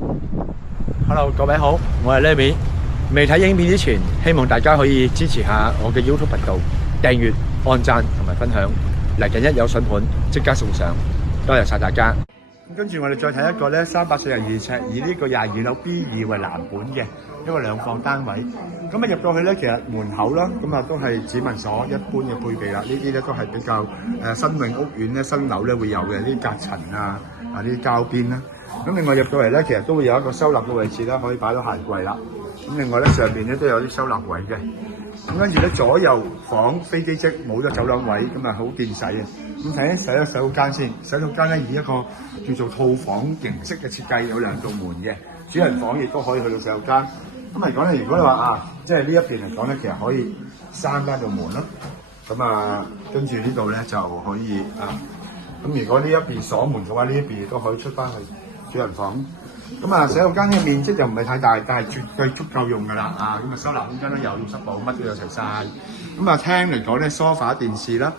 Hello，各位好，我係 Lemmy。未睇影片之前，希望大家可以支持下我嘅 YouTube 頻道，訂閱、按讚同埋分享。嚟緊一有筍盤，即刻送上，多謝晒大家。咁跟住我哋再睇一個咧，342尺，以呢個22樓 B2 為藍本嘅一個兩房單位。咁啊入到去咧，其實門口啦，咁啊都係指紋鎖一般嘅配備啦。呢啲咧都係比較新穎屋苑咧新樓咧會有嘅啲隔層啊，呢啲膠邊啦。咁另外入到嚟咧，其實都會有一個收納嘅位置啦，可以擺到鞋櫃啦。咁另外咧上邊咧都有啲收納位嘅。咁跟住咧左右房飛機積冇咗走廊位，咁啊好見使嘅。咁睇洗咗洗手間先，洗手間咧以一個叫做套房形式嘅設計，有2道門嘅，主人房亦都可以去到洗手間。咁嚟講咧，如果你話即係呢一邊嚟講咧，其實可以閂翻道門咯。咁跟住呢度咧就可以咁如果呢一邊鎖門嘅話，呢一邊亦都可以出翻去主人房。咁洗手間嘅面積就唔係太大，但係絕對足夠用㗎啦。咁收納空間都有濕布，乜都有齊晒。廳嚟講咧，梳化電視啦。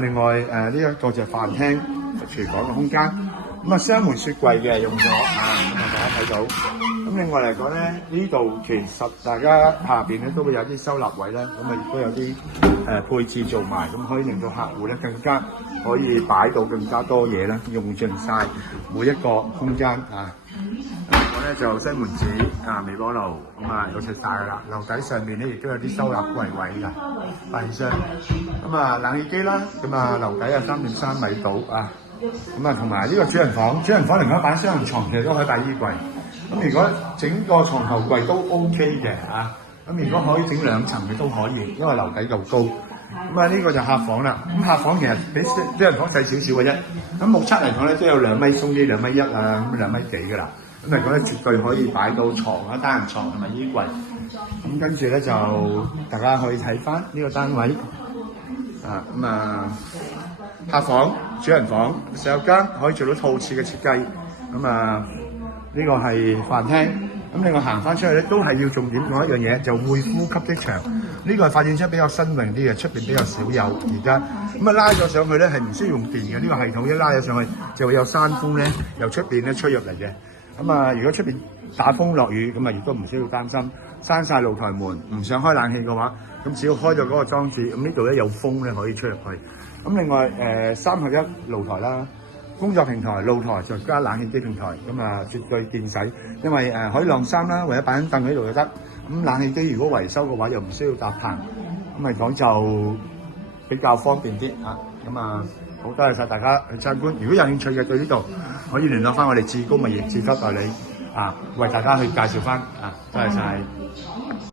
另外呢一個就係飯廳、廚房嘅空間。雙門雪櫃嘅用咗大家睇到。另外嚟講咧，呢度其實大家下邊咧都會有啲收納位啦。亦都有啲配置做埋，咁可以令到客戶咧更加可以擺到更加多嘢啦，用盡晒每一個空間我咧就西門子微波爐有齊晒㗎啦。樓底上面咧亦都有啲收納櫃位㗎，發現箱。冷氣機啦，樓底有3.3米到同埋呢個主人房嚟講擺雙人床其實都可以擺衣櫃。如果整個床頭櫃都 OK 嘅如果可以整2層嘅都可以，因為樓底夠高。呢個就客房啦。客房其實比主人房細少少嘅啫。目測嚟講咧都有2米鬆啲，2.1米2米幾㗎啦。嚟講咧絕對可以擺到床啦，單人床同埋衣櫃。跟住咧就大家可以睇翻呢個單位。客房、主人房、洗手間可以做到套廁嘅設計。呢個係飯廳。另外行翻出去咧，都係要重點講一樣嘢，就會呼吸的牆。呢個係發展商比較新穎啲嘅，出邊比較少有而家。拉咗上去咧係唔需要用電嘅，呢個系統一拉咗上去就會有山風咧由出邊咧吹入嚟嘅。如果出邊打風落雨，亦都唔需要擔心。閂晒露台門，唔想開冷氣嘅話，咁只要開咗嗰個裝置，呢度咧有風咧可以吹入去。另外3合1露台啦。工作平台、露台再加冷氣機平台，絕對見使，因為可以晾衫啦，或者擺張凳喺度就得。冷氣機如果維修嘅話，又唔需要搭棚，嚟講就比較方便啲好多謝晒大家去參觀。如果有興趣嘅對呢度，可以聯絡翻我哋志高物業智級代理為大家去介紹翻多謝晒。